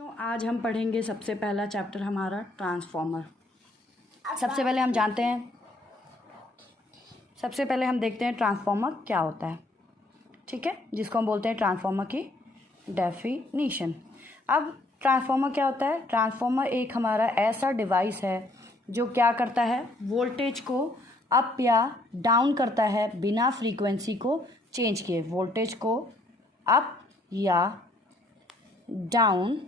बच्चों आज हम पढ़ेंगे सबसे पहला चैप्टर हमारा ट्रांसफॉर्मर। सबसे पहले हम जानते हैं, सबसे पहले हम देखते हैं ट्रांसफॉर्मर क्या होता है। ठीक है, जिसको हम बोलते हैं ट्रांसफॉर्मर की डेफिनीशन। अब ट्रांसफॉर्मर क्या होता है? ट्रांसफॉर्मर एक हमारा ऐसा डिवाइस है जो क्या करता है, वोल्टेज को अप या डाउन करता है बिना फ्रीक्वेंसी को चेंज किए। वोल्टेज को अप या डाउन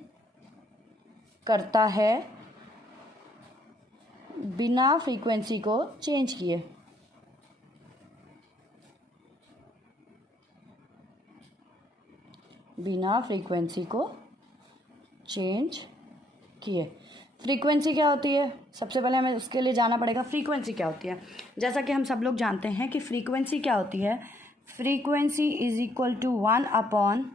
करता है बिना फ्रीक्वेंसी को चेंज किए। बिना फ्रीक्वेंसी को चेंज किए। फ्रीक्वेंसी क्या होती है? सबसे पहले हमें उसके लिए जाना पड़ेगा फ्रीक्वेंसी क्या होती है। जैसा कि हम सब लोग जानते हैं कि फ्रीक्वेंसी क्या होती है। Frequency is equal to 1 upon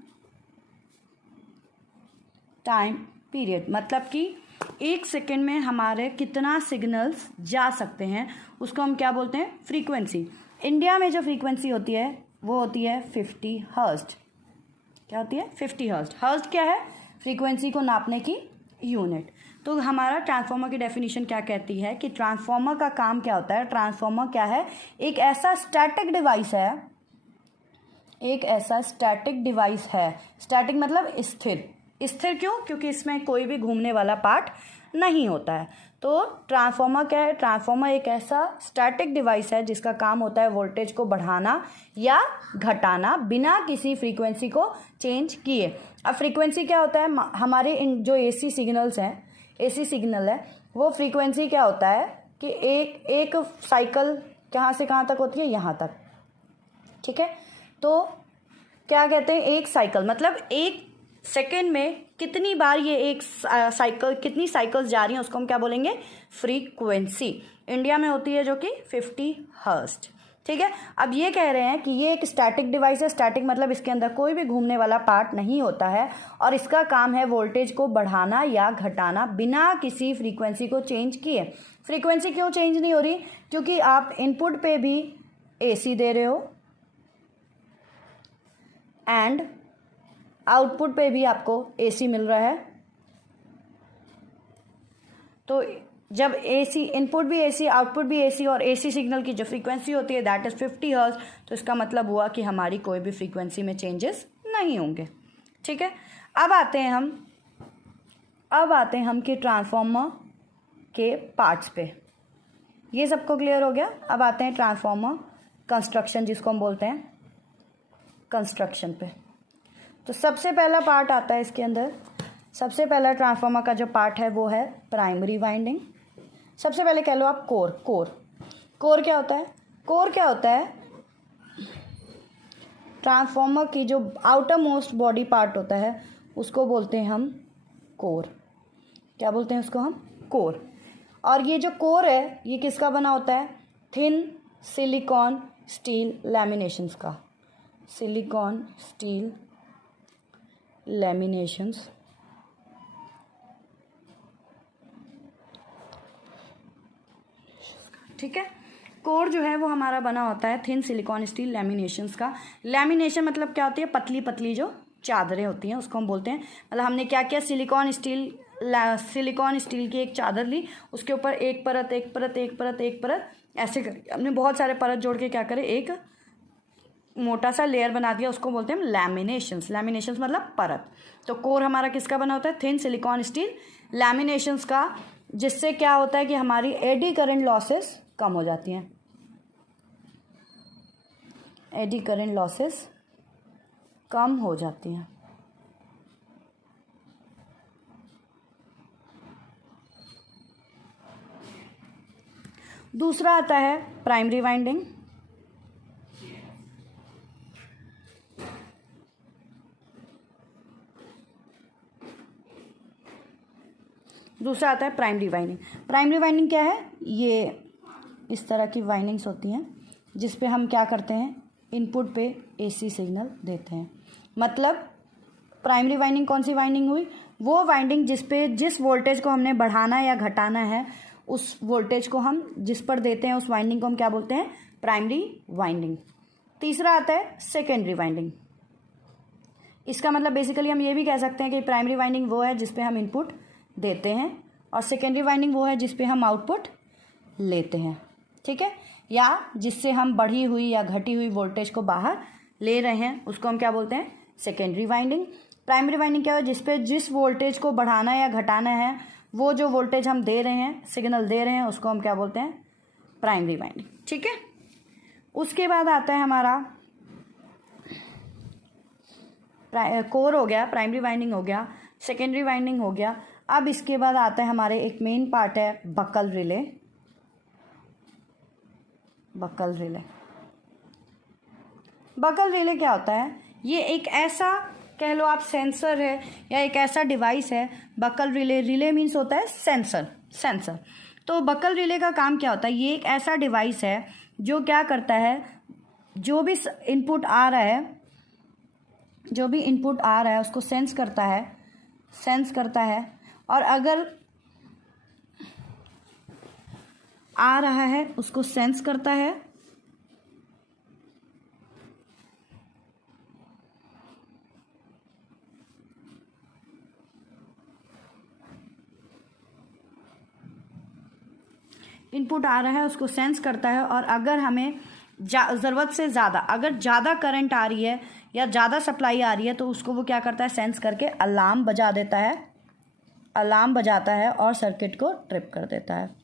time period. मतलब कि एक सेकेंड में हमारे कितना सिग्नल्स जा सकते हैं उसको हम क्या बोलते हैं, फ्रीक्वेंसी। इंडिया में जो फ्रीक्वेंसी होती है वो होती है 50 हर्ट्ज। क्या होती है? 50 हर्ट्ज। हर्ट्ज क्या है? फ्रीक्वेंसी को नापने की यूनिट। तो हमारा ट्रांसफॉर्मर की डेफिनेशन क्या कहती है कि ट्रांसफॉर्मर का काम क्या होता है। ट्रांसफॉर्मर क्या है? एक ऐसा स्टैटिक डिवाइस है, एक ऐसा स्टैटिक डिवाइस है। स्टैटिक मतलब स्थिर। स्थिर क्यों? क्योंकि इसमें कोई भी घूमने वाला पार्ट नहीं होता है। तो ट्रांसफॉर्मर क्या है? ट्रांसफॉर्मर एक ऐसा स्टैटिक डिवाइस है जिसका काम होता है वोल्टेज को बढ़ाना या घटाना बिना किसी फ्रीक्वेंसी को चेंज किए। अब फ्रीक्वेंसी क्या होता है? हमारे जो एसी सिग्नल्स हैं, एसी सिग्नल है, वो फ्रीक्वेंसी क्या होता है कि एक साइकिल कहाँ से कहाँ तक होती है, यहाँ तक। ठीक है, तो क्या कहते हैं, एक साइकिल मतलब एक सेकेंड में कितनी बार ये एक साइकिल, कितनी साइकिल्स जा रही हैं उसको हम क्या बोलेंगे, फ्रीक्वेंसी। इंडिया में होती है जो कि 50 हर्ट्ज। ठीक है, अब ये कह रहे हैं कि ये एक स्टैटिक डिवाइस है। स्टैटिक मतलब इसके अंदर कोई भी घूमने वाला पार्ट नहीं होता है और इसका काम है वोल्टेज को बढ़ाना या घटाना बिना किसी फ्रीक्वेंसी को चेंज किए। फ्रीक्वेंसी क्यों चेंज नहीं हो रही? क्योंकि आप इनपुट पे भी एसी दे रहे हो एंड आउटपुट पे भी आपको एसी मिल रहा है। तो जब एसी इनपुट भी एसी, आउटपुट भी एसी और एसी सिग्नल की जो फ्रीक्वेंसी होती है दैट इज़ 50 हर्ट्ज, तो इसका मतलब हुआ कि हमारी कोई भी फ्रीक्वेंसी में चेंजेस नहीं होंगे। ठीक है, अब आते हैं हम कि ट्रांसफॉर्मर के पार्ट्स पे। ये सबको क्लियर हो गया। अब आते हैं ट्रांसफॉर्मर कंस्ट्रक्शन, जिसको हम बोलते हैं कंस्ट्रक्शन पे। तो सबसे पहला पार्ट आता है इसके अंदर, सबसे पहला ट्रांसफार्मर का जो पार्ट है वो है प्राइमरी वाइंडिंग। सबसे पहले कह लो आप कोर क्या होता है? कोर क्या होता है? ट्रांसफार्मर की जो आउटर मोस्ट बॉडी पार्ट होता है उसको बोलते हैं हम कोर। क्या बोलते हैं उसको हम? कोर। और ये जो कोर है ये किसका बना होता है? थिन सिलिकॉन स्टील लैमिनेशंस का। Silicon steel लैमिनेशंस। ठीक है, कोर जो है वो हमारा बना होता है थिन सिलिकॉन स्टील लैमिनेशंस का। लैमिनेशन मतलब क्या होती है? पतली पतली जो चादरें होती हैं उसको हम बोलते हैं। मतलब हमने क्या किया, सिलिकॉन स्टील की एक चादर ली, उसके ऊपर एक परत एक परत एक परत एक परत ऐसे करके हमने बहुत सारे परत जोड़ के क्या करे, एक मोटा सा लेयर बना दिया, उसको बोलते हैं लैमिनेशंस। लैमिनेशंस मतलब परत। तो कोर हमारा किसका बना होता है? थिन सिलिकॉन स्टील लैमिनेशंस का, जिससे क्या होता है कि हमारी एडी करंट लॉसेस कम हो जाती हैं। एडी करंट लॉसेस कम हो जाती हैं। दूसरा आता है प्राइमरी वाइंडिंग। दूसरा आता है प्राइमरी वाइंडिंग। प्राइमरी वाइंडिंग क्या है? ये इस तरह की वाइंडिंग्स होती हैं जिस पे हम क्या करते हैं, इनपुट पे एसी सिग्नल देते हैं। मतलब प्राइमरी वाइंडिंग कौन सी वाइंडिंग हुई? वो वाइंडिंग जिस वोल्टेज को हमने बढ़ाना या घटाना है उस वोल्टेज को हम जिस पर देते हैं उस वाइंडिंग को हम क्या बोलते हैं? Primary winding. तीसरा आता है सेकेंडरी वाइंडिंग। इसका मतलब बेसिकली हम ये भी कह सकते हैं कि प्राइमरी वाइंडिंग वो है जिस पे हम इनपुट देते हैं और सेकेंडरी वाइंडिंग वो है जिस पे हम आउटपुट लेते हैं, ठीक है, या जिससे हम बढ़ी हुई या घटी हुई वोल्टेज को बाहर ले रहे हैं उसको हम क्या बोलते हैं, सेकेंडरी वाइंडिंग। प्राइमरी वाइंडिंग क्या है, जिस पे जिस वोल्टेज को बढ़ाना या घटाना है वो जो वोल्टेज हम दे रहे हैं, सिग्नल दे रहे हैं, उसको हम क्या बोलते हैं, प्राइमरी वाइंडिंग, ठीक है। उसके बाद आता है हमारा कोर हो गया, प्राइमरी वाइंडिंग हो गया, सेकेंडरी वाइंडिंग हो गया। अब इसके बाद आता है हमारे एक मेन पार्ट है Buchholz relay. Buchholz relay, Buchholz relay क्या होता है, ये एक ऐसा कह लो आप सेंसर है या एक ऐसा डिवाइस है। बकल रिले, रिले मीन्स होता है सेंसर, सेंसर। तो बकल रिले का काम क्या होता है, ये एक ऐसा डिवाइस है जो क्या करता है, जो भी इनपुट आ रहा है, जो भी इनपुट आ रहा है उसको सेंस करता है, सेंस करता है, और अगर आ रहा है उसको सेंस करता है इनपुट आ रहा है उसको सेंस करता है, और अगर हमें ज़रूरत से ज़्यादा, अगर ज़्यादा करंट आ रही है या ज़्यादा सप्लाई आ रही है तो उसको वो क्या करता है, सेंस करके अलार्म बजा देता है, अलार्म बजाता है और सर्किट को ट्रिप कर देता है।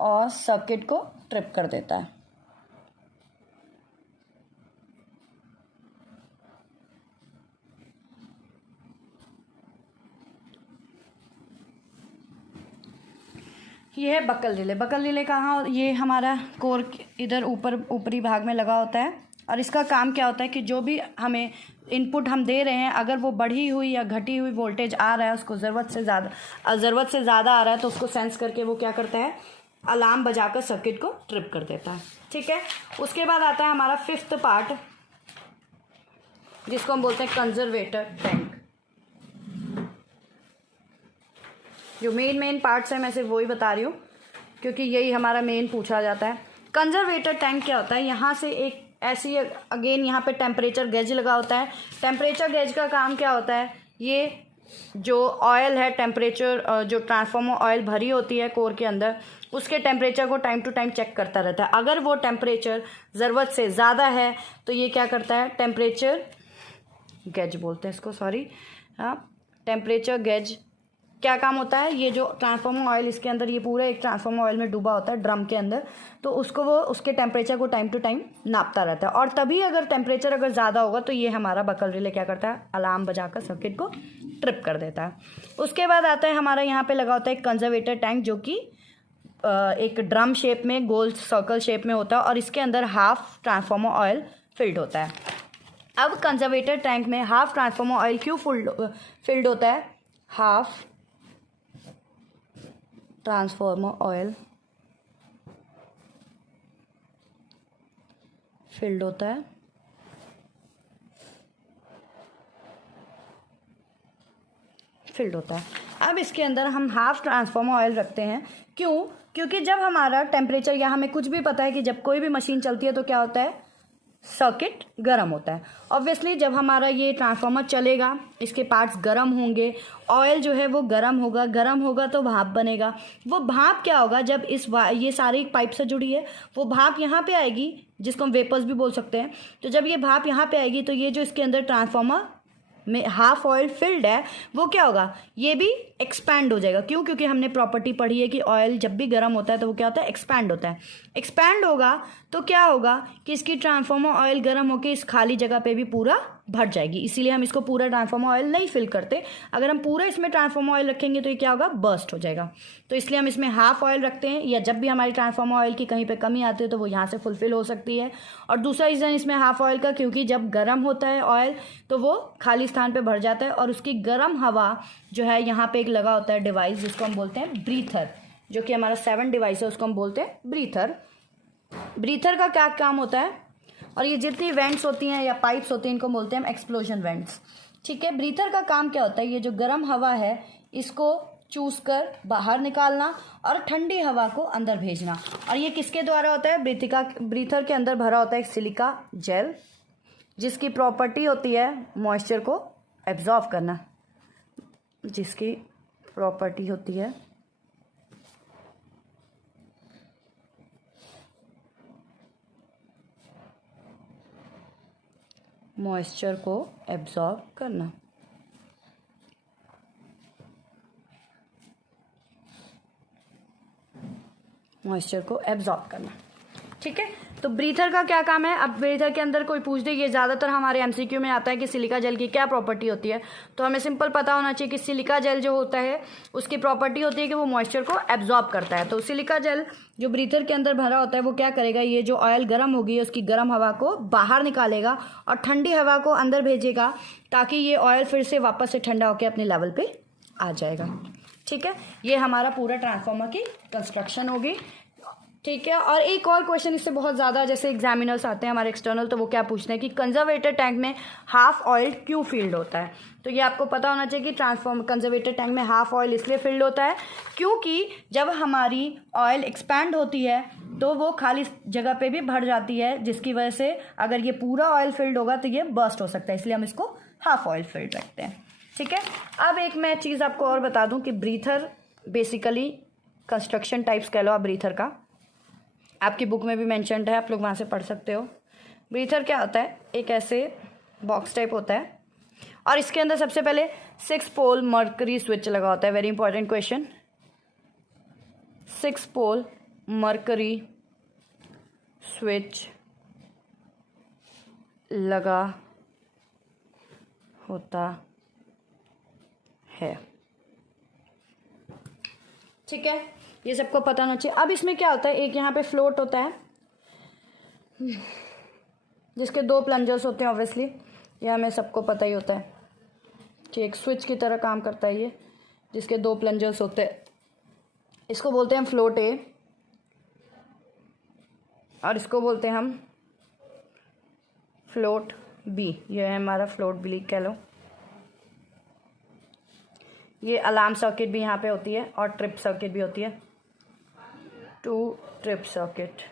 और सर्किट को ट्रिप कर देता है। ये है बकल रिले। बकल रिले कहाँ, ये हमारा कोर इधर ऊपर ऊपरी भाग में लगा होता है, और इसका काम क्या होता है कि जो भी हमें इनपुट हम दे रहे हैं, अगर वो बढ़ी हुई या घटी हुई वोल्टेज आ रहा है, उसको ज़रूरत से ज़्यादा आ रहा है तो उसको सेंस करके वो क्या करता है, अलार्म बजाकर सर्किट को ट्रिप कर देता है, ठीक है। उसके बाद आता है हमारा फिफ्थ पार्ट जिसको हम बोलते हैं कंजर्वेटर टैंक। जो मेन पार्ट्स हैं मैं सिर्फ वही बता रही हूँ क्योंकि यही हमारा मेन पूछा जाता है। कंजर्वेटर टैंक क्या होता है, यहाँ से एक ऐसी अगेन यहाँ पे टेम्परेचर गेज लगा होता है। टेम्परेचर गेज का काम क्या होता है, ये जो ऑयल है, टेम्परेचर जो ट्रांसफार्मर ऑयल भरी होती है कोर के अंदर, उसके टेम्परेचर को टाइम टू टाइम चेक करता रहता है। अगर वो टेम्परेचर ज़रूरत से ज़्यादा है तो ये क्या करता है, टेम्परेचर गेज बोलते हैं इसको, सॉरी, हाँ, टेम्परेचर गेज क्या काम होता है, ये जो ट्रांसफार्मर ऑयल इसके अंदर, ये पूरा एक ट्रांसफार्मर ऑयल में डूबा होता है ड्रम के अंदर, तो उसको वो उसके टेम्परेचर को टाइम टू टाइम नापता रहता है। और तभी अगर टेम्परेचर अगर ज़्यादा होगा तो ये हमारा बकल रिले क्या करता है, अलार्म बजाकर सर्किट को ट्रिप कर देता है। उसके बाद आता है हमारा यहाँ पे लगा होता है एक कंजर्वेटर टैंक, जो कि एक ड्रम शेप में, गोल सर्कल शेप में होता है, और इसके अंदर हाफ ट्रांसफार्मर ऑयल फिल्ड होता है। अब कंजर्वेटर टैंक में हाफ ट्रांसफार्मर ऑयल क्यों फिल्ड होता है, हाफ ट्रांसफार्मर ऑयल फिल्ड होता है, अब इसके अंदर हम हाफ ट्रांसफार्मर ऑयल रखते हैं। क्यों, क्योंकि जब हमारा टेम्परेचर, या हमें कुछ भी पता है कि जब कोई भी मशीन चलती है तो क्या होता है, सर्किट गर्म होता है। ऑब्वियसली जब हमारा ये ट्रांसफार्मर चलेगा इसके पार्ट्स गर्म होंगे, ऑयल जो है वो गर्म होगा तो भाप बनेगा। वो भाप क्या होगा, जब ये सारी पाइप से जुड़ी है, वो भाप यहाँ पे आएगी जिसको हम वेपर्स भी बोल सकते हैं। तो जब ये भाप यहाँ पे आएगी तो ये जो इसके अंदर ट्रांसफार्मर में हाफ ऑयल फिल्ड है वो क्या होगा, ये भी एक्सपैंड हो जाएगा। क्यों, क्योंकि हमने प्रॉपर्टी पढ़ी है कि ऑयल जब भी गर्म होता है तो वो क्या होता है, एक्सपैंड होता है। एक्सपैंड होगा तो क्या होगा कि इसकी ट्रांसफार्मर ऑयल गर्म होकर इस खाली जगह पे भी पूरा भर जाएगी। इसीलिए हम इसको पूरा ट्रांसफार्मर ऑयल नहीं फिल करते। अगर हम पूरा इसमें ट्रांसफार्मर ऑयल रखेंगे तो ये क्या होगा, बर्स्ट हो जाएगा। तो इसलिए हम इसमें हाफ ऑयल रखते हैं, या जब भी हमारी ट्रांसफार्मर ऑयल की कहीं पे कमी आती है तो वो यहाँ से फुलफिल हो सकती है। और दूसरा रीज़न इसमें हाफ ऑयल का, क्योंकि जब गर्म होता है ऑयल तो वो खाली स्थान पे भर जाता है, और उसकी गर्म हवा जो है यहाँ पे एक लगा होता है डिवाइस जिसको हम बोलते हैं ब्रीथर, जो कि हमारा 7 डिवाइस है उसको हम बोलते हैं ब्रीथर। ब्रीथर का क्या काम होता है, और ये जितनी वेंट्स होती हैं या पाइप्स होती हैं इनको बोलते हैं हम एक्सप्लोजन वेंट्स, ठीक है। ब्रीथर का काम क्या होता है, ये जो गर्म हवा है इसको चूस कर बाहर निकालना और ठंडी हवा को अंदर भेजना। और ये किसके द्वारा होता है? ब्रीथर के अंदर भरा होता है एक सिलिका जेल, जिसकी प्रॉपर्टी होती है मॉइस्चर को एब्जॉर्ब करना, जिसकी प्रॉपर्टी होती है मॉइस्चर को एब्जॉर्ब करना। मॉइस्चर को एब्जॉर्ब करना, ठीक है। तो ब्रीथर का क्या काम है? अब ब्रीथर के अंदर कोई पूछ दे, ये ज़्यादातर हमारे एमसीक्यू में आता है कि सिलिका जेल की क्या प्रॉपर्टी होती है, तो हमें सिंपल पता होना चाहिए कि सिलिका जेल जो होता है उसकी प्रॉपर्टी होती है कि वो मॉइस्चर को एब्जॉर्ब करता है। तो सिलिका जेल जो ब्रीथर के अंदर भरा होता है वो क्या करेगा? ये जो ऑयल गर्म होगी उसकी गर्म हवा को बाहर निकालेगा और ठंडी हवा को अंदर भेजेगा, ताकि ये ऑयल फिर से वापस से ठंडा होकर अपने लेवल पे आ जाएगा, ठीक है। ये हमारा पूरा ट्रांसफार्मर की कंस्ट्रक्शन होगी, ठीक है। और एक और क्वेश्चन इससे बहुत ज़्यादा जैसे एग्जामिनर्स आते हैं हमारे एक्सटर्नल, तो वो क्या पूछते हैं कि कंजर्वेटर टैंक में हाफ ऑयल क्यों फील्ड होता है? तो ये आपको पता होना चाहिए कि कंजर्वेटर टैंक में हाफ ऑयल इसलिए फील्ड होता है क्योंकि जब हमारी ऑयल एक्सपैंड होती है तो वो खाली जगह पे भी भर जाती है, जिसकी वजह से अगर ये पूरा ऑयल फील्ड होगा तो ये बर्स्ट हो सकता है, इसलिए हम इसको हाफ ऑयल फील्ड रखते हैं, ठीक है। अब एक मैं चीज़ आपको और बता दूं कि ब्रीथर बेसिकली कंस्ट्रक्शन टाइप्स कह लो आप ब्रीथर का, आपकी बुक में भी मेंशन्ड है, आप लोग वहाँ से पढ़ सकते हो। ब्रीथर क्या होता है? एक ऐसे बॉक्स टाइप होता है और इसके अंदर सबसे पहले 6 पोल मर्करी स्विच लगा होता है। वेरी इंपॉर्टेंट क्वेश्चन, 6 पोल मर्करी स्विच लगा होता है, ठीक है। ये सबको पता होना चाहिए। अब इसमें क्या होता है? एक यहाँ पे फ्लोट होता है जिसके 2 प्लंजर्स होते हैं, ऑब्वियसली ये हमें सबको पता ही होता है कि एक स्विच की तरह काम करता है ये, जिसके 2 प्लंजर्स होते हैं। इसको बोलते हैं हम फ्लोट ए और इसको बोलते हैं हम फ्लोट बी। ये है हमारा फ्लोट बी कह लो। ये अलार्म सर्किट भी यहाँ पे होती है और ट्रिप सर्किट भी होती है, 2 ट्रिप सर्किट।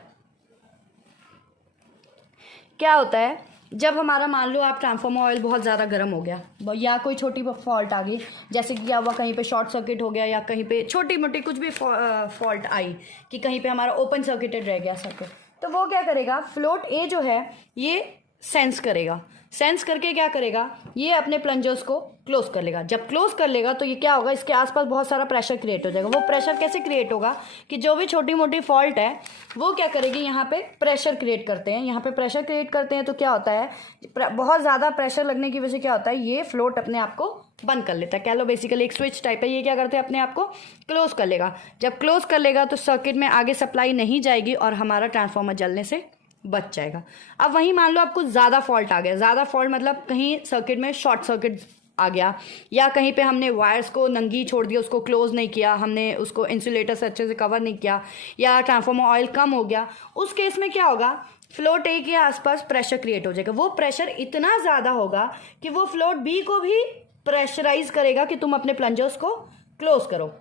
क्या होता है जब हमारा मान लो आप ट्रांसफार्मर ऑयल बहुत ज़्यादा गर्म हो गया या कोई छोटी फॉल्ट आ गई, जैसे कि क्या हुआ कहीं पे शॉर्ट सर्किट हो गया या कहीं पे छोटी मोटी कुछ भी फॉल्ट आई कि कहीं पे हमारा ओपन सर्किटेड रह गया सर्किट, तो वो क्या करेगा? फ्लोट ए जो है ये सेंस करेगा, सेंस करके क्या करेगा? ये अपने प्लंजर्स को क्लोज कर लेगा। जब क्लोज कर लेगा तो ये क्या होगा? इसके आसपास बहुत सारा प्रेशर क्रिएट हो जाएगा। वो प्रेशर कैसे क्रिएट होगा कि जो भी छोटी मोटी फॉल्ट है वो क्या करेगी? यहाँ पे प्रेशर क्रिएट करते हैं, यहाँ पे प्रेशर क्रिएट करते हैं तो क्या होता है? बहुत ज़्यादा प्रेशर लगने की वजह से क्या होता है? ये फ्लोट अपने आप को बंद कर लेता है। कह लो बेसिकली एक स्विच टाइप है। ये क्या करते हैं? अपने आप को क्लोज कर लेगा। जब क्लोज कर लेगा तो सर्किट में आगे सप्लाई नहीं जाएगी और हमारा ट्रांसफार्मर जलने से बच जाएगा। अब वहीं मान लो आपको ज़्यादा फॉल्ट आ गया, ज़्यादा फॉल्ट मतलब कहीं सर्किट में शॉर्ट सर्किट आ गया या कहीं पे हमने वायर्स को नंगी छोड़ दिया, उसको क्लोज नहीं किया, हमने उसको इंसुलेटर से अच्छे से कवर नहीं किया या ट्रांसफार्मर ऑयल कम हो गया, उस केस में क्या होगा? फ्लोट ए के आसपास प्रेशर क्रिएट हो जाएगा। वो प्रेशर इतना ज़्यादा होगा कि वो फ्लोट बी को भी प्रेशराइज करेगा कि तुम अपने प्लंजर्स को क्लोज करो।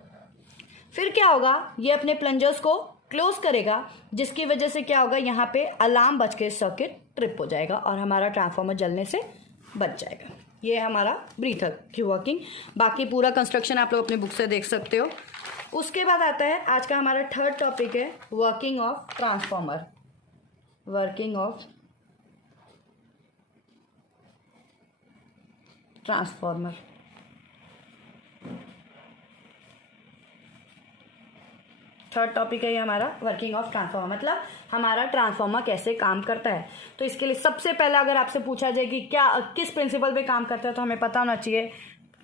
फिर क्या होगा? ये अपने प्लंजर्स को क्लोज करेगा, जिसकी वजह से क्या होगा? यहाँ पे अलार्म बज के सर्किट ट्रिप हो जाएगा और हमारा ट्रांसफार्मर जलने से बच जाएगा। ये है हमारा ब्रीथर की वर्किंग। बाकी पूरा कंस्ट्रक्शन आप लोग अपने बुक से देख सकते हो। उसके बाद आता है आज का हमारा थर्ड टॉपिक है working of transformer. Working of transformer. Third topic है ये हमारा वर्किंग ऑफ ट्रांसफार्मर, मतलब हमारा ट्रांसफार्मर कैसे काम करता है। तो इसके लिए सबसे पहले अगर आपसे पूछा जाए कि क्या किस प्रिंसिपल पे काम करता है, तो हमें पता होना चाहिए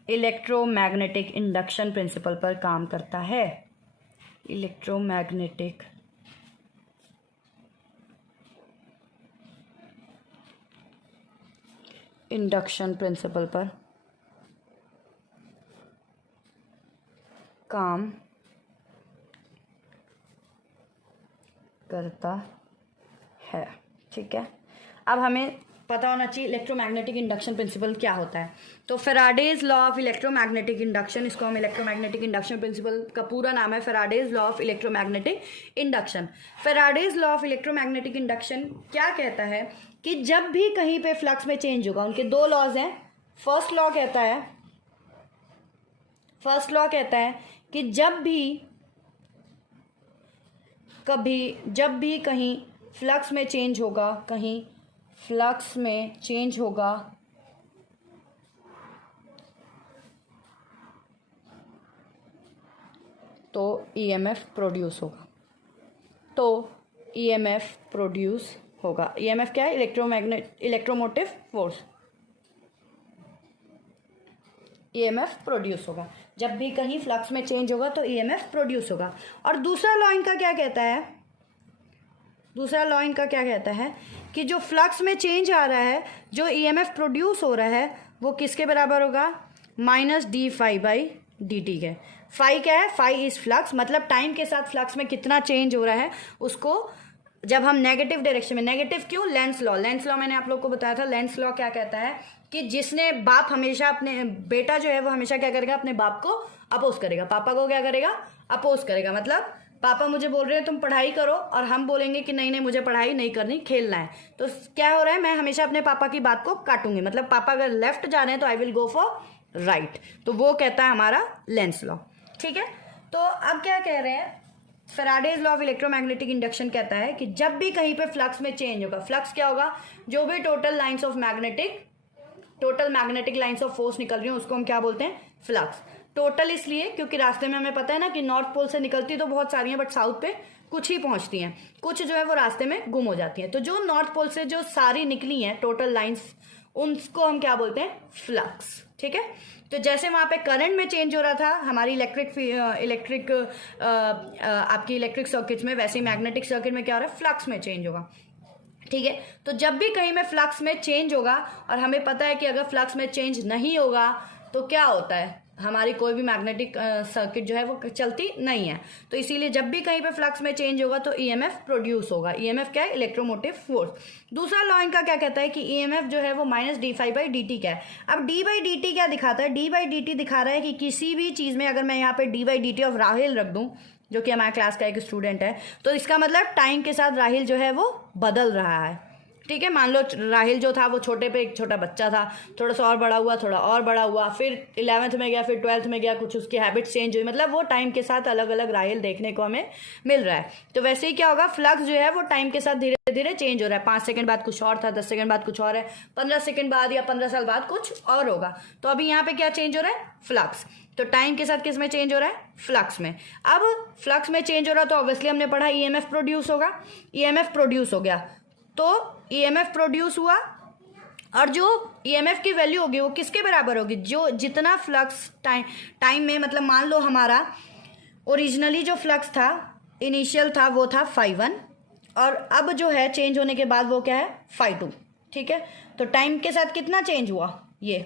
इलेक्ट्रोमैग्नेटिक इंडक्शन प्रिंसिपल पर काम करता है। इलेक्ट्रोमैग्नेटिक इंडक्शन प्रिंसिपल पर काम करता है, ठीक है। अब हमें पता होना चाहिए इलेक्ट्रोमैग्नेटिक इंडक्शन प्रिंसिपल क्या होता है। तो Faraday's law of electromagnetic induction, इसको हम इलेक्ट्रोमैग्नेटिक इंडक्शन प्रिंसिपल का पूरा नाम है Faraday's law of electromagnetic induction. Faraday's law of electromagnetic induction क्या कहता है कि जब भी कहीं पे फ्लक्स में चेंज होगा, उनके दो लॉज हैं। फर्स्ट लॉ कहता है कि जब भी कहीं फ्लक्स में चेंज होगा, तो ईएमएफ प्रोड्यूस होगा। ईएमएफ क्या है? Electromotive force. ईएमएफ प्रोड्यूस होगा जब भी कहीं फ्लक्स में चेंज होगा, तो ईएमएफ प्रोड्यूस होगा। और दूसरा लॉ इनका क्या कहता है कि जो फ्लक्स में चेंज आ रहा है, जो ईएमएफ प्रोड्यूस हो रहा है, वो किसके बराबर होगा? Minus d phi by d t के। फाई क्या है? फाई इज फ्लक्स, मतलब टाइम के साथ फ्लक्स में कितना चेंज हो रहा है उसको जब हम नेगेटिव डायरेक्शन में, नेगेटिव क्यों? लेंस लॉ मैंने आप लोग को बताया था। लेंस लॉ क्या कहता है कि जिसने बाप हमेशा अपने बेटा जो है वो हमेशा क्या करेगा? अपने बाप को अपोज करेगा, पापा को क्या करेगा? अपोज करेगा। मतलब पापा मुझे बोल रहे हैं तुम पढ़ाई करो, और हम बोलेंगे कि नहीं मुझे पढ़ाई नहीं करनी, खेलना है। तो क्या हो रहा है? मैं हमेशा अपने पापा की बात को काटूंगी। मतलब पापा अगर लेफ्ट जा रहे हैं तो I will go for right. तो वो कहता है हमारा लेंस लॉ। ठीक है, तो अब क्या कह रहे हैं? Faraday's law of electromagnetic induction कहता है कि जब भी कहीं पे फ्लक्स में चेंज होगा, फ्लक्स क्या होगा? जो भी total magnetic lines of force निकल रही है उसको हम क्या बोलते हैं? फ्लक्स। टोटल इसलिए क्योंकि रास्ते में हमें पता है ना कि नॉर्थ पोल से निकलती तो बहुत सारी हैं, बट साउथ पे कुछ ही पहुंचती हैं, कुछ जो है वो रास्ते में गुम हो जाती हैं। तो जो नॉर्थ पोल से जो सारी निकली हैं टोटल लाइंस, उनको हम क्या बोलते हैं? फ्लक्स। ठीक है, तो जैसे वहां पे करंट में चेंज हो रहा था हमारी आपकी इलेक्ट्रिक सर्किट्स में, वैसे ही मैग्नेटिक सर्किट में क्या हो रहा है? फ्लक्स में चेंज होगा। ठीक है, तो जब भी कहीं में फ्लक्स में चेंज होगा, और हमें पता है कि अगर फ्लक्स में चेंज नहीं होगा तो क्या होता है? हमारी कोई भी मैग्नेटिक सर्किट जो है वो चलती नहीं है। तो इसीलिए जब भी कहीं पे फ्लक्स में चेंज होगा तो ईएमएफ प्रोड्यूस होगा। ईएमएफ क्या है? Electromotive force. दूसरा लॉ इनका क्या कहता है कि ईएमएफ जो है वो minus d phi by d t क्या है? अब डी बाई डी टी क्या दिखाता है? डी बाई डी टी दिखा रहा है कि किसी भी चीज में अगर मैं यहाँ पे D by d T of Rahil रख दूं, जो कि हमारे क्लास का एक स्टूडेंट है, तो इसका मतलब टाइम के साथ राहिल जो है वो बदल रहा है। ठीक है, मान लो राहिल जो था वो छोटे पे एक छोटा बच्चा था, थोड़ा सा और बड़ा हुआ, थोड़ा और बड़ा हुआ, फिर 11th में गया, फिर 12th में गया, कुछ उसकी हैबिट्स चेंज हुई। मतलब वो टाइम के साथ अलग अलग राहिल देखने को हमें मिल रहा है। तो वैसे ही क्या होगा? फ्लक्स जो है वो टाइम के साथ धीरे धीरे चेंज हो रहा है। 5 सेकंड बाद कुछ और था, 10 सेकंड बाद कुछ और है, 15 सेकंड बाद या 15 साल बाद कुछ और होगा। तो अभी यहाँ पे क्या चेंज हो रहा है? फ्लक्स। तो टाइम के साथ किस में चेंज हो रहा है? फ्लक्स में। अब फ्लक्स में चेंज हो रहा तो ऑब्वियसली हमने पढ़ा ईएमएफ प्रोड्यूस होगा। ईएमएफ प्रोड्यूस हो गया तो ईएमएफ प्रोड्यूस हुआ, और जो ईएमएफ की वैल्यू होगी वो किसके बराबर होगी? जो जितना फ्लक्स टाइम में, मतलब मान लो हमारा ओरिजिनली जो फ्लक्स था, इनिशियल था, वो था φ1, और अब जो है चेंज होने के बाद वो क्या है? φ2। ठीक है, तो टाइम के साथ कितना चेंज हुआ? ये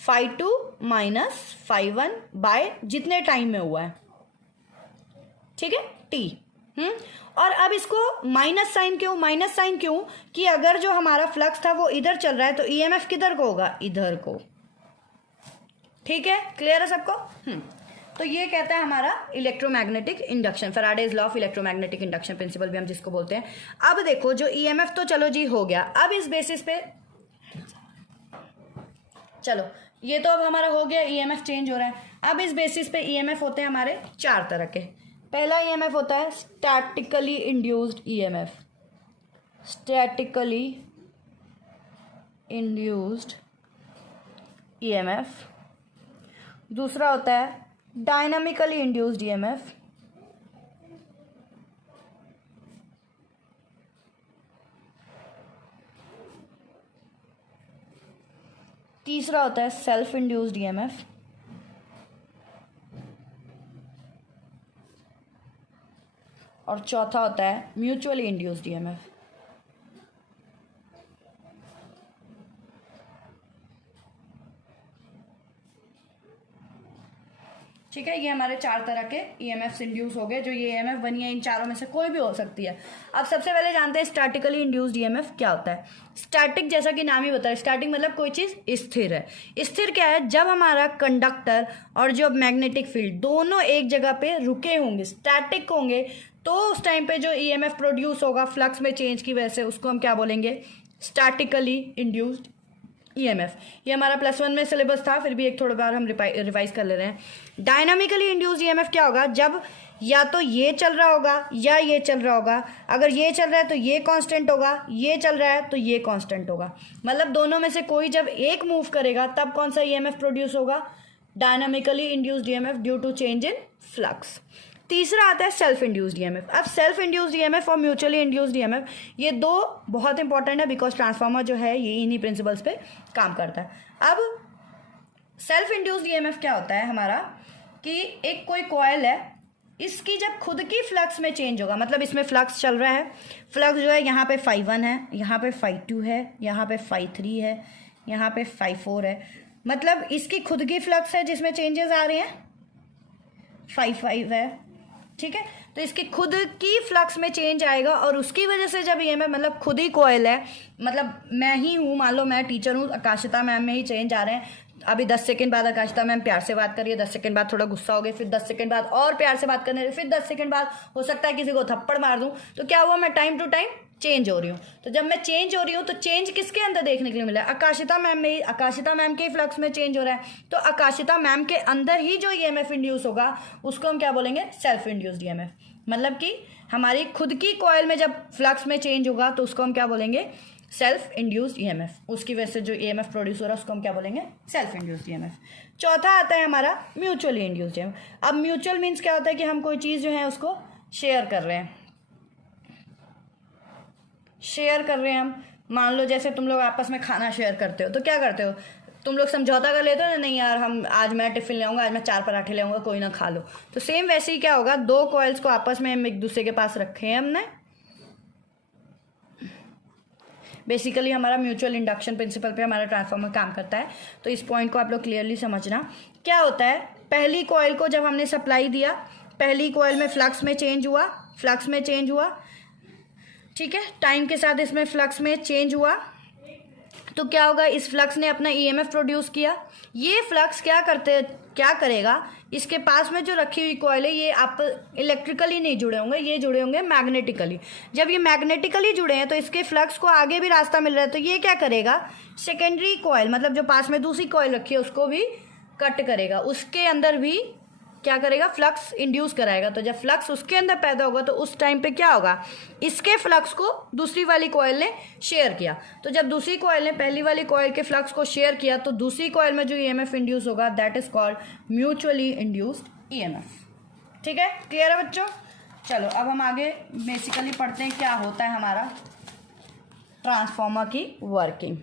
φ2 माइनस φ1 बाय जितने टाइम में हुआ है। ठीक है, t। और अब इसको माइनस साइन क्यों? कि अगर जो हमारा फ्लक्स था वो इधर चल रहा है तो ईएमएफ किधर को होगा? इधर को। ठीक है, क्लियर है सबको? तो ये कहता है हमारा electromagnetic induction, Faraday's law of electromagnetic induction principal भी हम जिसको बोलते हैं। अब देखो जो ईएमएफ तो चलो जी हो गया। अब इस बेसिस पे चलो, ये तो अब हमारा हो गया, ईएमएफ चेंज हो रहा है। अब इस बेसिस पे ईएमएफ होते हैं हमारे 4 तरह के। पहला ईएमएफ होता है statically induced EMF, statically induced EMF. दूसरा होता है डायनामिकली इंड्यूस्ड ईएमएफ। तीसरा होता है सेल्फ इंड्यूस्ड ईएमएफ। और चौथा होता है म्यूचुअली इंड्यूस्ड ईएमएफ। ठीक है, ये हमारे 4 तरह के ईएमएफ इंड्यूस हो गए। जो ये ईएमएफ बनी है इन चारों में से कोई भी हो सकती है। अब सबसे पहले जानते हैं स्टैटिकली इंड्यूस्ड ईएमएफ क्या होता है। स्टैटिक जैसा कि नाम ही बता है, स्टैटिक मतलब कोई चीज़ स्थिर है। स्थिर क्या है, जब हमारा कंडक्टर और जो मैग्नेटिक फील्ड दोनों एक जगह पे रुके होंगे, स्टैटिक होंगे, तो उस टाइम पे जो ईएमएफ प्रोड्यूस होगा फ्लक्स में चेंज की वजह से, उसको हम क्या बोलेंगे, स्टैटिकली इंड्यूस्ड ईएमएफ। ये हमारा +1 में सिलेबस था, फिर भी एक थोड़ा बार हम रिवाइज कर ले रहे हैं। डायनामिकली इंड्यूस्ड ईएमएफ क्या होगा, जब या तो ये चल रहा होगा या ये चल रहा होगा। अगर ये चल रहा है तो ये कांस्टेंट होगा, ये चल रहा है तो ये कांस्टेंट होगा। मतलब दोनों में से कोई जब एक मूव करेगा तब कौन सा ईएमएफ प्रोड्यूस होगा, dynamically induced EMF due to change in flux. तीसरा आता है सेल्फ इंड्यूस्ड ईएमएफ। अब सेल्फ इंड्यूस्ड ईएमएफ और म्यूचुअली इंड्यूस्ड ईएमएफ, ये दो बहुत इंपॉर्टेंट है, बिकॉज ट्रांसफार्मर जो है ये इन्हीं प्रिंसिपल्स पे काम करता है। अब सेल्फ इंड्यूस्ड ईएमएफ क्या होता है हमारा, कि एक कोई कॉइल है, इसकी जब खुद की फ्लक्स में चेंज होगा, मतलब इसमें फ्लक्स चल रहा है, फ्लक्स जो है यहाँ पे ∅1 है, यहाँ पे ∅2 है, यहाँ पे ∅3 है, यहाँ पे ∅4 है। मतलब इसकी खुद की फ्लक्स है जिसमें चेंजेस आ रहे हैं, ∅5 है, ठीक है। तो इसकी खुद की फ्लक्स में चेंज आएगा और उसकी वजह से जब ईएमएफ, मतलब खुद ही कॉइल है, मतलब मैं ही हूँ, मान लो मैं टीचर हूँ, आकाशिता मैम में ही चेंज आ रहे हैं। अभी 10 सेकंड बाद आकाशिता मैम प्यार से बात करिए, 10 सेकंड बाद थोड़ा गुस्सा हो गए, फिर 10 सेकंड बाद और प्यार से बात करने, फिर 10 सेकंड बाद हो सकता है किसी को थप्पड़ मार दूं। तो क्या हुआ, मैं टाइम टू टाइम चेंज हो रही हूँ। तो जब मैं चेंज हो रही हूँ तो चेंज किसके अंदर देखने के लिए मिला है, आकाशिता मैम में ही। आकाशिता मैम के फ्लक्स में चेंज हो रहा है, तो आकाशिता मैम के अंदर ही जो ईएमएफ इंड्यूस होगा उसको हम क्या बोलेंगे, सेल्फ इंड्यूस्ड ईएमएफ। मतलब कि हमारी खुद की कॉइल में जब फ्लक्स में चेंज होगा तो उसको हम क्या बोलेंगे, सेल्फ इंड्यूस्ड ईएमएफ। उसकी वजह से जो ईएमएफ प्रोड्यूस हो रहा है उसको हम क्या बोलेंगे, सेल्फ इंड्यूस्ड ईएमएफ। चौथा आता है हमारा म्यूचुअली इंड्यूस्ड ईएमएफ। अब म्यूचुअल मीन्स क्या होता है कि हम कोई चीज़ जो है उसको शेयर कर रहे हैं, हम मान लो जैसे तुम लोग आपस में खाना शेयर करते हो, तो क्या करते हो, तुम लोग समझौता कर लेते हो ना, नहीं यार हम आज मैं टिफिन ले आऊँगा, आज मैं 4 पराठे ले आऊँगा, कोई ना खा लो। तो सेम वैसे ही क्या होगा, 2 कॉइल्स को आपस में हम एक दूसरे के पास रखे हैं हमने। बेसिकली हमारा म्यूचुअल इंडक्शन प्रिंसिपल पे हमारा ट्रांसफार्मर काम करता है। तो इस पॉइंट को आप लोग क्लियरली समझना। क्या होता है, पहली कॉइल को जब हमने सप्लाई दिया, पहली कॉइल में फ्लक्स में चेंज हुआ, ठीक है, टाइम के साथ इसमें फ्लक्स में चेंज हुआ, तो क्या होगा, इस फ्लक्स ने अपना ईएमएफ प्रोड्यूस किया। ये फ्लक्स क्या करेगा, इसके पास में जो रखी हुई कॉइल है ये आप इलेक्ट्रिकली नहीं जुड़े होंगे, ये जुड़े होंगे मैग्नेटिकली। जब ये मैग्नेटिकली जुड़े हैं तो इसके फ्लक्स को आगे भी रास्ता मिल रहा है, तो ये क्या करेगा, सेकेंडरी कॉइल मतलब जो पास में दूसरी कॉइल रखी है उसको भी कट करेगा, उसके अंदर भी क्या करेगा, फ्लक्स इंड्यूस कराएगा। तो जब फ्लक्स उसके अंदर पैदा होगा तो उस टाइम पे क्या होगा, इसके फ्लक्स को दूसरी वाली कॉइल ने शेयर किया। तो जब दूसरी कॉइल ने पहली वाली कॉइल के फ्लक्स को शेयर किया तो दूसरी कॉइल में जो ईएमएफ इंड्यूस होगा that is called mutually induced EMF. ठीक है, क्लियर है बच्चों। चलो अब हम आगे बेसिकली पढ़ते हैं क्या होता है हमारा ट्रांसफार्मर की वर्किंग।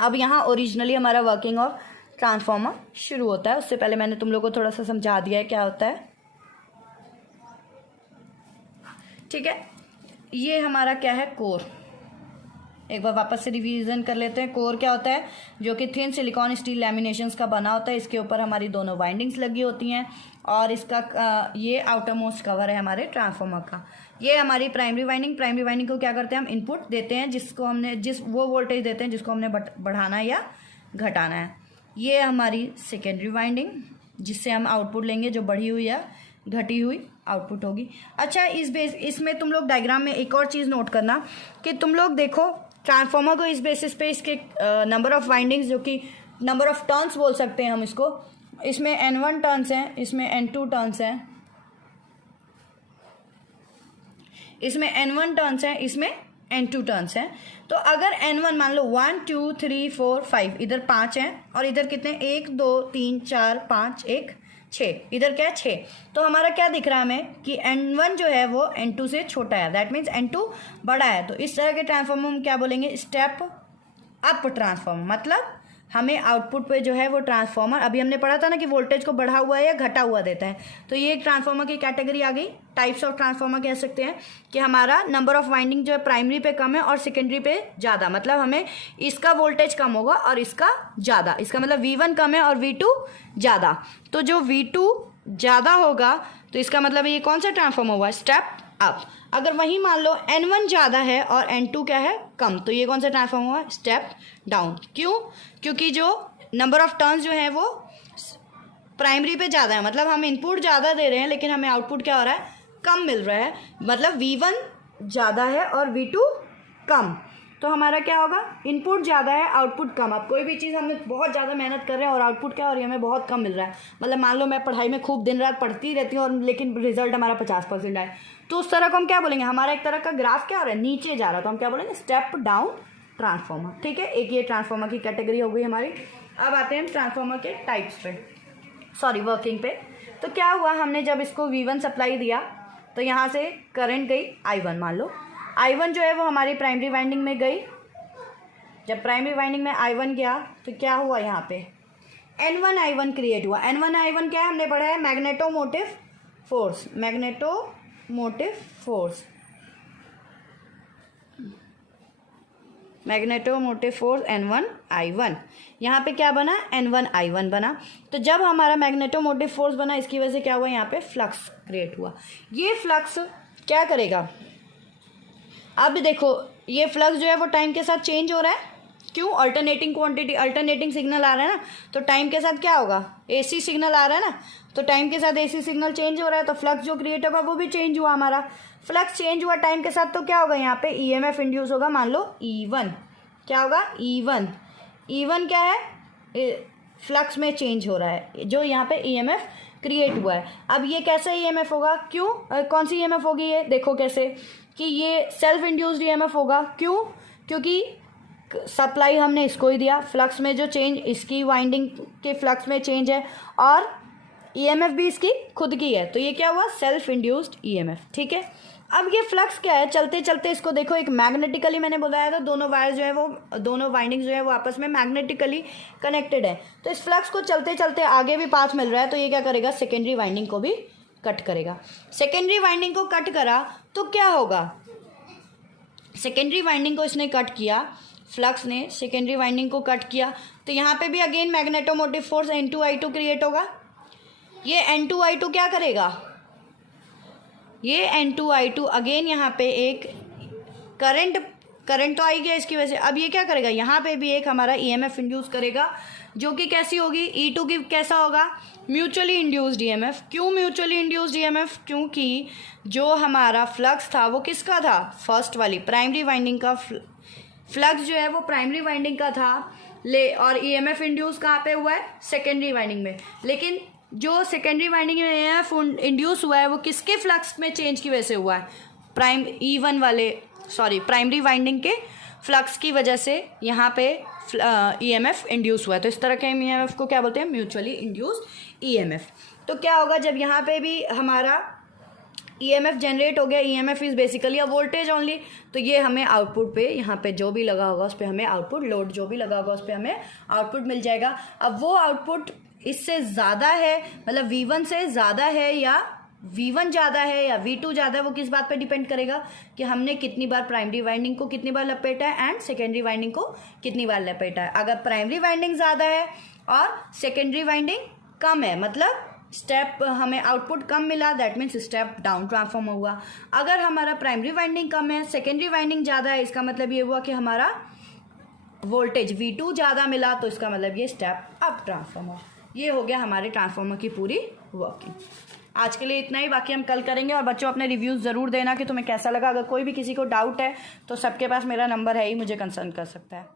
अब यहाँ ओरिजिनली हमारा वर्किंग ऑफ ट्रांसफार्मर शुरू होता है। उससे पहले मैंने तुम लोगों को थोड़ा सा समझा दिया है क्या होता है। ठीक है, ये हमारा क्या है, कोर। एक बार वापस से रिवीजन कर लेते हैं। कोर क्या होता है, जो कि थिन सिलिकॉन स्टील लैमिनेशंस का बना होता है। इसके ऊपर हमारी दोनों वाइंडिंग्स लगी होती हैं और इसका ये आउटर मोस्ट कवर है हमारे ट्रांसफार्मर का। ये हमारी प्राइमरी वाइंडिंग को क्या करते हैं, हम इनपुट देते हैं जिसको हमने वो वोल्टेज देते हैं जिसको हमने बढ़ाना है या घटाना है। ये हमारी सेकेंडरी वाइंडिंग जिससे हम आउटपुट लेंगे, जो बढ़ी हुई या घटी हुई आउटपुट होगी। अच्छा, इसमें तुम लोग डायग्राम में एक और चीज़ नोट करना कि तुम लोग देखो ट्रांसफार्मर को इस बेसिस पे इसके नंबर ऑफ वाइंडिंग्स, जो कि नंबर ऑफ टर्न्स बोल सकते हैं हम इसको, इसमें N1 टर्न्स हैं, इसमें N2 टर्न्स हैं, इसमें N1 टर्न्स हैं, इसमें N2 टर्न्स हैं। तो अगर N1 मान लो 1 2 3 4 5, इधर 5 हैं और इधर कितने 1 2 3 4 5 1 6, इधर क्या है 6। तो हमारा क्या दिख रहा है हमें कि N1 जो है वो N2 से छोटा है, दैट मीन्स N2 बड़ा है। तो इस तरह के ट्रांसफार्मर हम क्या बोलेंगे, स्टेप अप ट्रांसफार्मर। मतलब हमें आउटपुट पे जो है वो ट्रांसफार्मर, अभी हमने पढ़ा था ना कि वोल्टेज को बढ़ा हुआ या घटा हुआ देता है, तो ये एक ट्रांसफार्मर की कैटेगरी आ गई। टाइप्स ऑफ ट्रांसफार्मर कह सकते हैं कि हमारा नंबर ऑफ वाइंडिंग जो है प्राइमरी पे कम है और सेकेंडरी पे ज़्यादा, मतलब हमें इसका वोल्टेज कम होगा और इसका ज़्यादा, इसका मतलब V1 कम है और V2 ज़्यादा। तो जो V2 ज़्यादा होगा तो इसका मतलब ये कौन सा ट्रांसफार्मर हुआ, स्टेप अप। अगर वहीं मान लो N1 ज़्यादा है और N2 क्या है, कम, तो ये कौन सा ट्रांसफार्मर हुआ, स्टेप डाउन। क्यों? क्योंकि जो नंबर ऑफ टर्न्स जो है वो प्राइमरी पे ज़्यादा है, मतलब हम इनपुट ज़्यादा दे रहे हैं लेकिन हमें आउटपुट क्या हो रहा है, कम मिल रहा है, मतलब V1 ज़्यादा है और V2 कम। तो हमारा क्या होगा, इनपुट ज़्यादा है आउटपुट कम। अब कोई भी चीज़ हमने बहुत ज़्यादा मेहनत कर रहे हैं और आउटपुट क्या हो रही है, हमें बहुत कम मिल रहा है, मतलब मान लो मैं पढ़ाई में खूब दिन रात पढ़ती रहती हूँ और लेकिन रिजल्ट हमारा 50% आए, तो उस तरह को हम क्या बोलेंगे, हमारा एक तरह का ग्राफ क्या हो रहा है, नीचे जा रहा है, तो हम क्या बोलेंगे, स्टेप डाउन ट्रांसफार्मर। ठीक है, एक ये ट्रांसफार्मर की कैटेगरी हो गई हमारी। अब आते हैं हम ट्रांसफार्मर के टाइप्स पे, सॉरी वर्किंग पे। तो क्या हुआ, हमने जब इसको V1 सप्लाई दिया तो यहाँ से करंट गई I1, मान लो I1 जो है वो हमारी प्राइमरी वाइंडिंग में गई। जब प्राइमरी वाइंडिंग में I1 गया तो क्या हुआ, यहाँ पे N1 I1 क्रिएट हुआ। N1 I1 क्या है, हमने पढ़ा है magnetomotive force, magnetomotive force, magnetomotive force N1 I1। यहाँ पे क्या बना, N1 I1 बना। तो जब हमारा मैग्नेटोमोटिव फोर्स बना, इसकी वजह से क्या हुआ, यहाँ पे फ्लक्स क्रिएट हुआ। ये फ्लक्स क्या करेगा, अब देखो ये फ्लक्स जो है वो टाइम के साथ चेंज हो रहा है। क्यों, अल्टरनेटिंग क्वांटिटी, अल्टरनेटिंग सिग्नल आ रहा है ना, तो टाइम के साथ क्या होगा, AC सिग्नल आ रहा है ना, तो टाइम के साथ AC सिग्नल चेंज हो रहा है, तो फ्लक्स जो क्रिएट होगा वो भी चेंज हुआ। हमारा फ्लक्स चेंज हुआ टाइम के साथ, तो क्या होगा, यहाँ पे EMF इंड्यूस होगा, मान लो E1। क्या होगा, E1 क्या है, फ्लक्स में चेंज हो रहा है, जो यहाँ पे EMF क्रिएट हुआ है। अब ये कैसे EMF होगा, क्यों, कौन सी EMF होगी, ये देखो कैसे, कि ये सेल्फ इंड्यूस्ड EMF होगा। क्यों, क्योंकि सप्लाई हमने इसको ही दिया, फ्लक्स में जो चेंज, इसकी वाइंडिंग के फ्लक्स में चेंज है और EMF भी इसकी खुद की है, तो ये क्या हुआ, सेल्फ इंड्यूस्ड EMF। ठीक है, अब ये फ्लक्स क्या है, चलते चलते इसको देखो, एक मैग्नेटिकली मैंने बताया था, दोनों वायर जो है वो, दोनों वाइंडिंग्स जो है वो आपस में मैग्नेटिकली कनेक्टेड है। तो इस फ्लक्स को चलते चलते आगे भी पाथ मिल रहा है, तो ये क्या करेगा, सेकेंडरी वाइंडिंग को भी कट करेगा। सेकेंडरी वाइंडिंग को कट करा तो क्या होगा, सेकेंडरी वाइंडिंग को इसने कट किया, फ्लक्स ने सेकेंडरी वाइंडिंग को कट किया, तो यहाँ पे भी again magnetomotive force N2I2 create होगा। ये N2I2 क्या करेगा, ये N2I2 अगेन यहाँ पे एक करंट तो आई गया इसकी वजह से। अब ये क्या करेगा, यहाँ पे भी एक हमारा EMF इंड्यूस करेगा, जो कि कैसी होगी, E2 की कैसा होगा, म्यूचुअली इंड्यूस्ड EMF। क्यों म्यूचुअली इंड्यूस्ड EMF, क्योंकि जो हमारा फ्लक्स था वो किसका था, फर्स्ट वाली प्राइमरी वाइंडिंग का फ्लक्स जो है वो प्राइमरी वाइंडिंग का था और EMF इंड्यूस कहाँ पे हुआ है, सेकेंडरी वाइंडिंग में। लेकिन जो सेकेंडरी वाइंडिंग में EMF इंड्यूस हुआ है वो किसके फ्लक्स में चेंज की वजह से हुआ है, प्राइमरी वाइंडिंग के फ्लक्स की वजह से यहाँ पे EMF इंड्यूस हुआ है। तो इस तरह के EMF को क्या बोलते हैं, म्यूचुअली इंड्यूस्ड EMF। तो क्या होगा, जब यहाँ पे भी हमारा EMF जनरेट हो गया, EMF is basically a voltage only, तो ये हमें आउटपुट पे, यहाँ पे जो भी लगा होगा उस पर हमें आउटपुट, लोड जो भी लगा होगा उस पर हमें आउटपुट मिल जाएगा। अब वो आउटपुट इससे ज़्यादा है, मतलब V1 से ज़्यादा है या V1 ज़्यादा है या V2 ज़्यादा है, वो किस बात पे डिपेंड करेगा कि हमने कितनी बार प्राइमरी वाइंडिंग को कितनी बार लपेटा है एंड सेकेंडरी वाइंडिंग को कितनी बार लपेटा है। अगर प्राइमरी वाइंडिंग ज़्यादा है और सेकेंडरी वाइंडिंग कम है, मतलब स्टेप हमें आउटपुट कम मिला, that means step down transformer हुआ। अगर हमारा प्राइमरी वाइंडिंग कम है, सेकेंडरी वाइंडिंग ज़्यादा है, इसका मतलब ये हुआ कि हमारा वोल्टेज V2 ज़्यादा मिला, तो इसका मतलब ये स्टेप अप ट्रांसफॉर्मर। ये हो गया हमारे ट्रांसफॉर्मर की पूरी वर्किंग। आज के लिए इतना ही, बाकी हम कल करेंगे। और बच्चों अपने रिव्यूज़ ज़रूर देना कि तुम्हें कैसा लगा। अगर कोई भी किसी को डाउट है तो सबके पास मेरा नंबर है ही, मुझे कंसर्न कर सकता है।